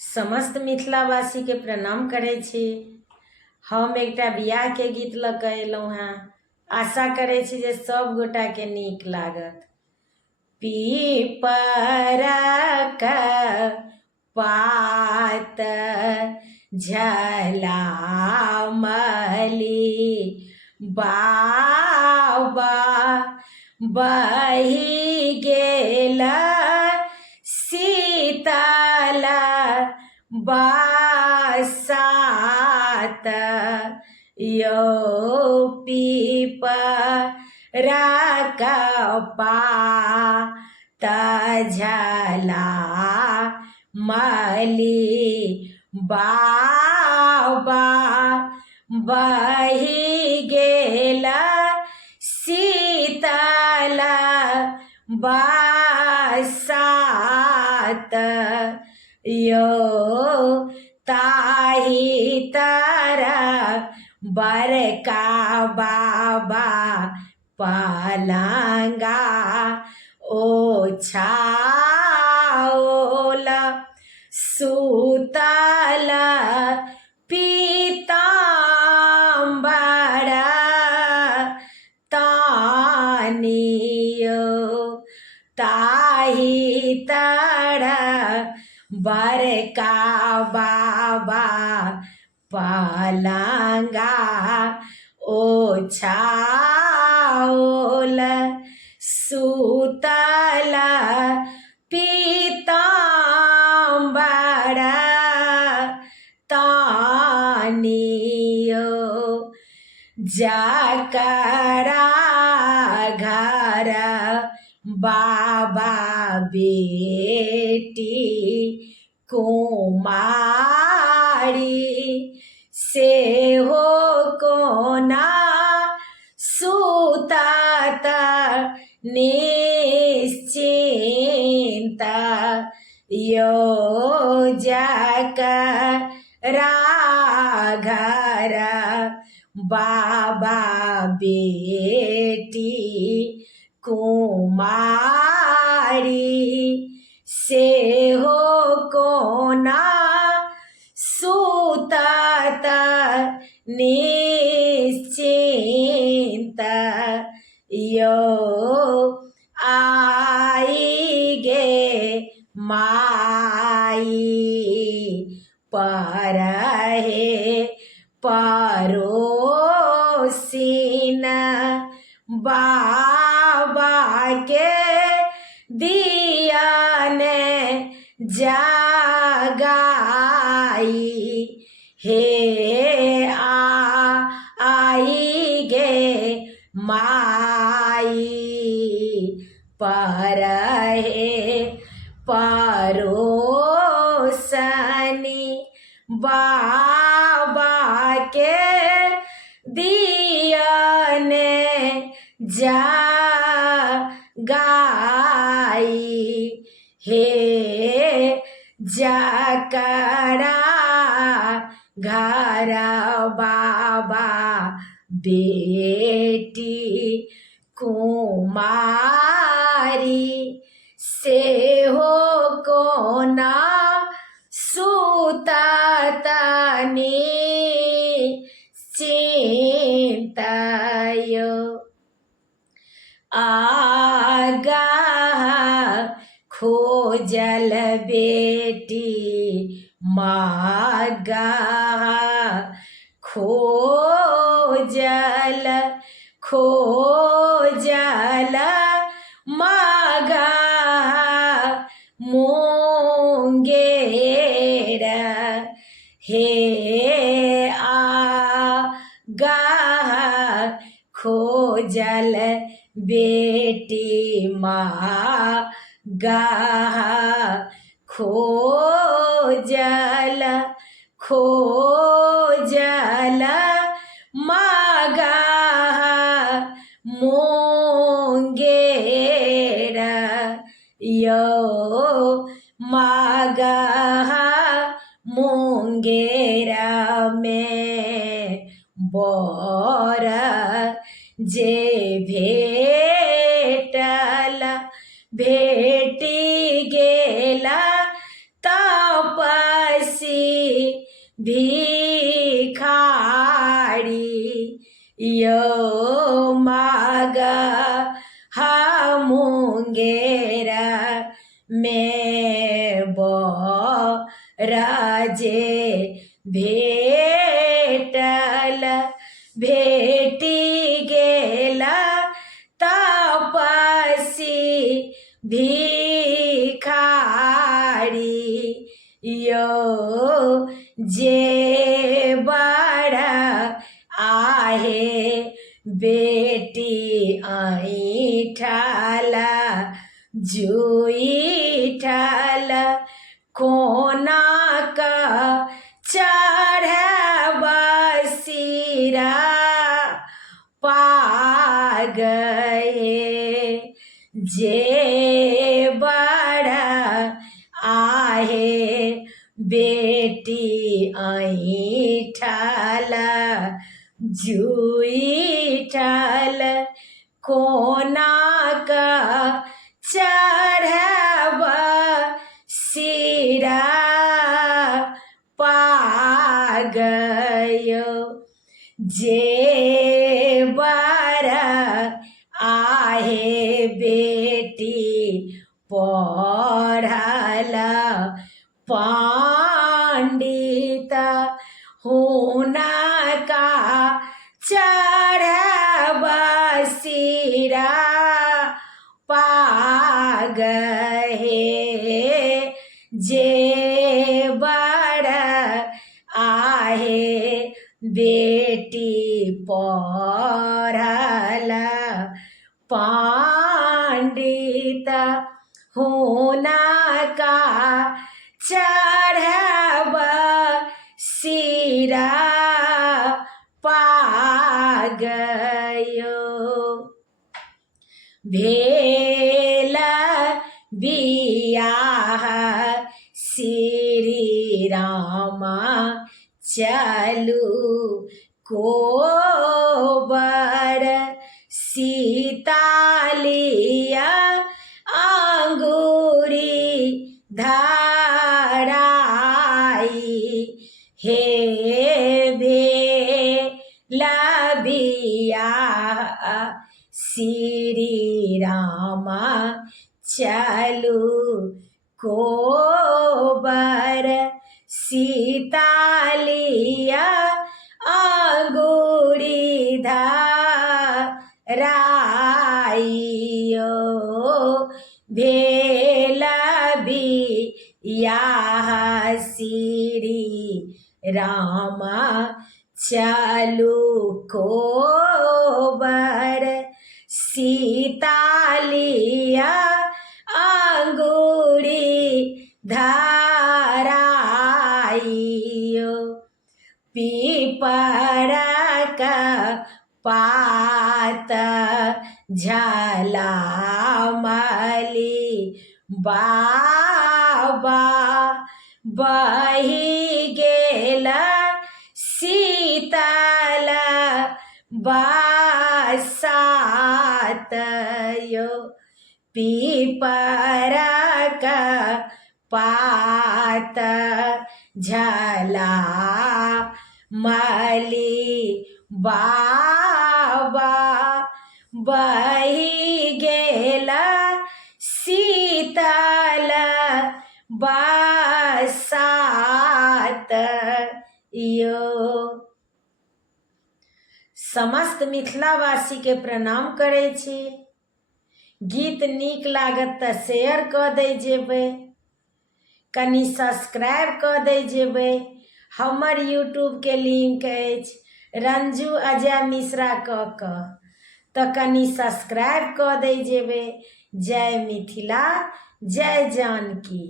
समस्त मिथिलावासी के प्रणाम करै छी। हम एकटा बियाह के गीत लऽ कऽ अयलहुँ हेँ। आशा करै छी जे सब गोटा के नीक लागत। पीपरक पात झलामली बाबा बहि गेल शीतल बसात यौ पीपरक पात झलामली बाबा बहि गेल शीतल बसात यौ ताहि तरह बड़का बाबा पलंगा ओछाओल सुतल पीताम्बर तानियो ताहि तरह बड़का बाबा पलंगा ओछाओल सुतल पीताम्बर तानियो जकरा घर बाबा बेटी कुमारी सेहो कोना सुतत निश्चिंत यौ जकरा घर बाबा बेटी कुमारी सेहो कोना सुतत निश्चिंत यौ आई गे माई परहे परोसिन बाबा के दियने जगाई हे आई गे माई परहे परोसनी बाबा के दियने जगाई हे जकरा घर बाबा बेटी कुमारी सेहो कोना सुतत निश्चिंत यौ आगाह खोजल बेटी मागाह खोजल मागाह मुंगेर हे आगाह खोजल बेटी मागाह खोजल मागाह मुंगेर यौ मागाह मुंगेर में बर जे भेटल भेटी गेला तप भिखारी यो माग मुंगेर में राजे भेटल भेटी गेला तपसी भिखारी यो जे बड़ा आहे बेटी ऐठाला जुईठाल कोना का चढ़ब सिरा पा गए जे बड़ा आहे बेटी ऐठाल जुईठाल कोना का चढ़ब सिरा पा गयो जे बड़ा आहे बेटी पढ़ल पंडित होना का चढ़ब सिरा पा गए जे बड़ा आहे बेटी पढ़ल पंडित होना का चढ़ब सिरा पा गयो भेल बियाह श्री राम चलू कोबर सीतालिया अंगूरी धराई हे भेला बियाह श्री राम चलू कोबर सीतालिया अंगूरी धराइयो भेला बियाह श्री राम चलू कोबर सीतालिया अंगूरी धराइयो पीपरा का पात झलामली बाबा बही गेला शीतल बसात यो पीपरा का पात झला मली बाबा बही गेला शीतल बसात यो। समस्त मिथिलावासी के प्रणाम करे छी। गीत नीक लागत तऽ शेयर कऽ दै जेबै, कनि सब्सक्राइब कऽ दै जेबै। हमर यूट्यूब के लिंक अछि रंजू अजय मिश्रा कऽ कऽ, तऽ कनि सब्सक्राइब कऽ दै जेबै। जय मिथिला, जय जानकी।